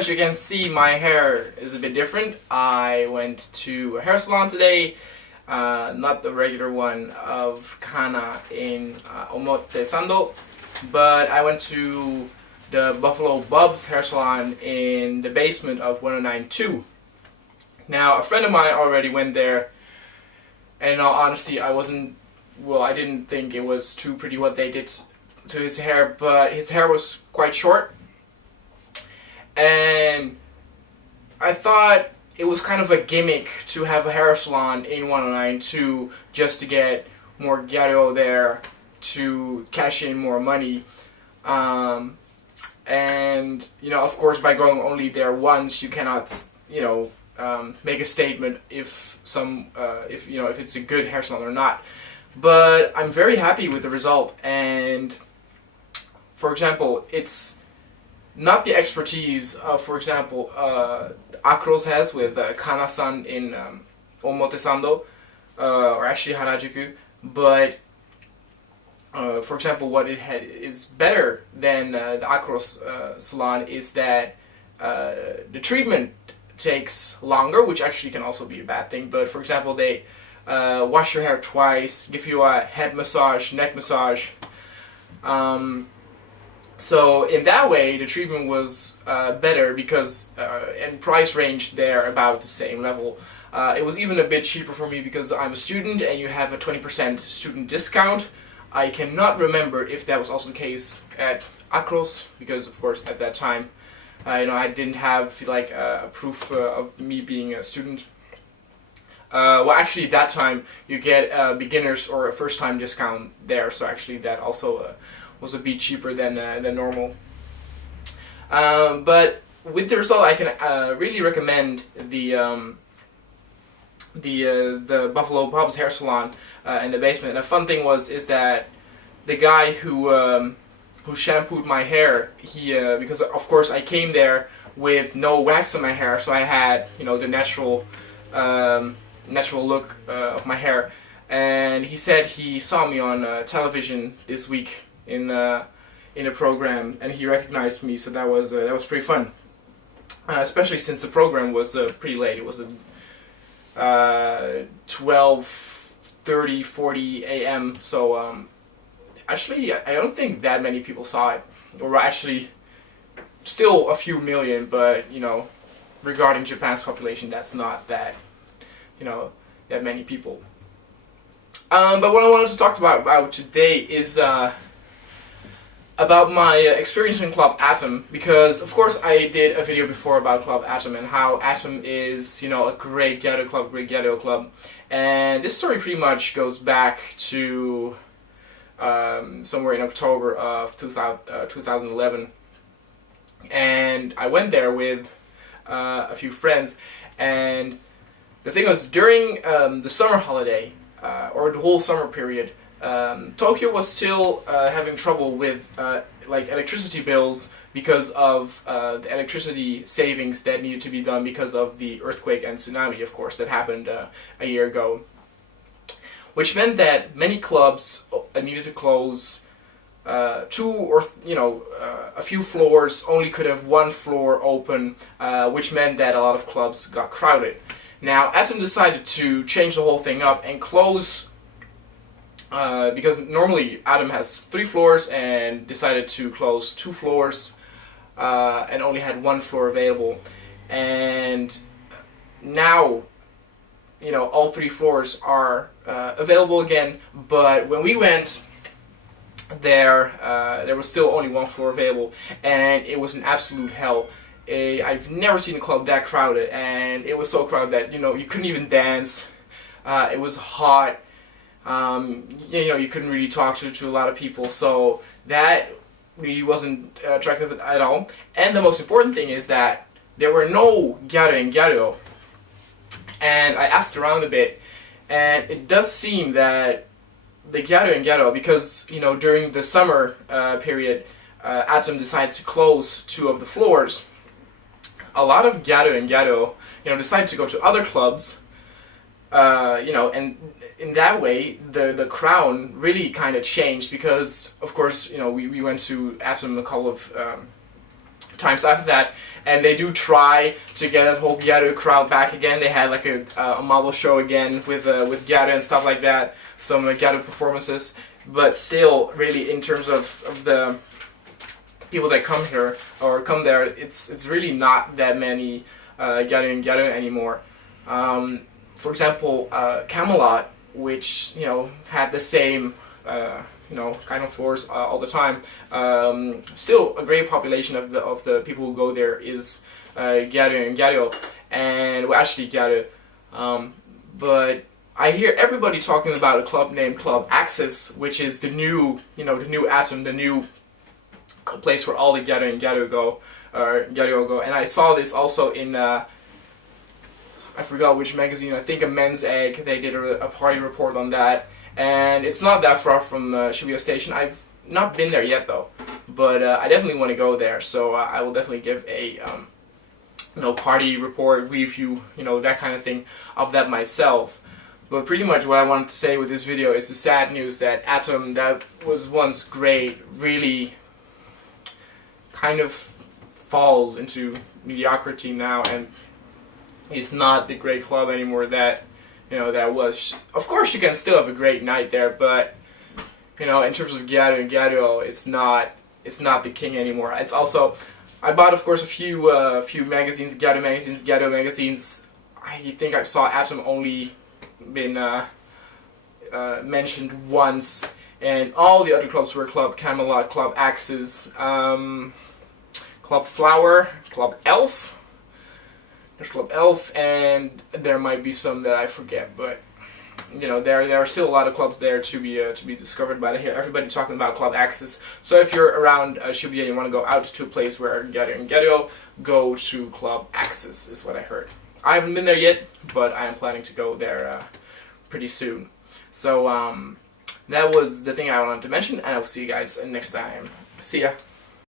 as you can see, my hair is a bit different. I went to a hair salon today, not the regular one of Kana in Omotesando, but I went to the Buffalo Bubs hair salon in the basement of 1092. Now, a friend of mine already went there, and in all honesty, I didn't think it was too pretty what they did to his hair, but his hair was quite short, and I thought it was kind of a gimmick to have a hair salon in 1092 just to get more Gyaru there to cash in more money. And of course, by going only there once, you cannot make a statement if it's a good hair salon or not. But I'm very happy with the result, and for example, it's not the expertise of, for example, Acros has with Kana-san in Omotesando, or actually Harajuku, but for example, what is better than the Acros salon is that the treatment takes longer, which actually can also be a bad thing, but for example, they wash your hair twice, give you a head massage, neck massage. So in that way, the treatment was better because, and price range there about the same level. It was even a bit cheaper for me because I'm a student and you have a 20% student discount. I cannot remember if that was also the case at Acros, because of course at that time, I didn't have like proof of me being a student. Well, actually, that time you get a beginners or a first-time discount there, so actually that also was a bit cheaper than normal. But with the result, I can really recommend the Buffalo Bubs hair salon in the basement. And the fun thing is that the guy who shampooed my hair, he because of course I came there with no wax in my hair, so I had the natural look of my hair, and he said he saw me on television this week in a program, and he recognized me, so that was pretty fun, especially since the program was pretty late. It was 12:30, 40 a.m. So actually, I don't think that many people saw it, or actually still a few million, but regarding Japan's population, that's not that that many people. But what I wanted to talk about today is about my experience in Club Atom, because of course I did a video before about Club Atom and how Atom is a great Gyaru club, and this story pretty much goes back to somewhere in October of 2011, and I went there with a few friends, and the thing was, during the summer holiday, or the whole summer period, Tokyo was still having trouble with like electricity bills because of the electricity savings that needed to be done because of the earthquake and tsunami, of course, that happened a year ago. Which meant that many clubs needed to close. Two or a few floors only could have one floor open, which meant that a lot of clubs got crowded. Now, Atom decided to change the whole thing up and close, because normally Atom has 3 floors, and decided to close 2 floors and only had 1 floor available. And now, all 3 floors are available again, but when we went there was still only 1 floor available, and it was an absolute hell. I've never seen a club that crowded, and it was so crowded that you couldn't even dance. It was hot. You couldn't really talk to a lot of people, so that really wasn't attractive at all. And the most important thing is that there were no Gyaru and Gyaru, and I asked around a bit, and it does seem that the Gyaru and Gyaru, because during the summer period, Atom decided to close 2 of the floors. A lot of Gyaru and Gyaru, decided to go to other clubs, and in that way, the crown really kind of changed, because of course, we went to Atom a couple of times after that, and they do try to get that whole Gyaru crowd back again. They had like a model show again with Gyaru and stuff like that, some Gyaru performances, but still, really, in terms of the people that come here or come there, it's really not that many Gyaru and Gyaru anymore. For example, Camelot, which had the same kind of floors all the time. Still, a great population of the people who go there is Gyaru and Gyaru, and well, actually Gyaru. But I hear everybody talking about a club named Club Axis, which is the new, the new Atom, the new place where all the Gyaru and Gyaru go, And I saw this also in I forgot which magazine. I think a Men's Egg. They did a party report on that. And it's not that far from Shibuya Station. I've not been there yet though, but I definitely want to go there. So I will definitely give a party report, review, that kind of thing of that myself. But pretty much what I wanted to say with this video is the sad news that Atom, that was once great, really kind of falls into mediocrity now, and it's not the great club anymore that that was. Of course, you can still have a great night there, but in terms of Gyaru and Gyaru, it's not the king anymore. It's also, I bought, of course, a few magazines, Gyaru magazines. I think I saw Atom only been mentioned once, and all the other clubs were Club Camelot, Club Axis, Club Flower, Club Elf. There's Club Elf, and there might be some that I forget, but there are still a lot of clubs there to be discovered. But I hear everybody talking about Club Axis. So if you're around Shibuya and you want to go out to a place where Gyaru and Gyaru, go to Club Axis, is what I heard. I haven't been there yet, but I am planning to go there pretty soon. So that was the thing I wanted to mention, and I will see you guys next time. See ya.